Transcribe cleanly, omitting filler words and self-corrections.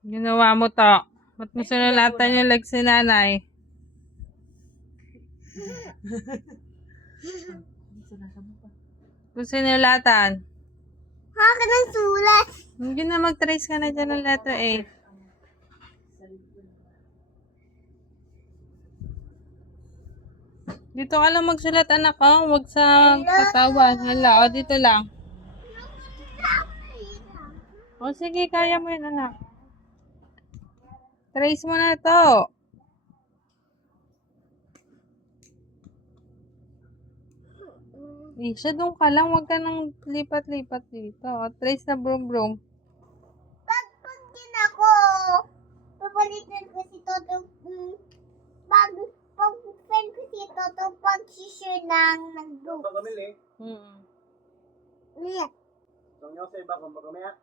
Ginawa mo to. Ba't mo sinulatan yung legs ni nanay? Kung sinulatan. Haka ng sulat. Hindi na mag-trace ka na dyan ng letter A. Dito ka lang magsulat anak ko. Huwag sa katawan. Hala, o dito lang. O sige, kaya mo yun anak. Trace mo na to. Isha, doon ka lang. Huwag ka nang lipat-lipat dito. O, trace na brum-brum. Pag din ako, papalitan ko si Toto. Pag fan ko si Toto, pag-share ng group. Hmm. Yeah. Tong yo sa iba kung bagamaya.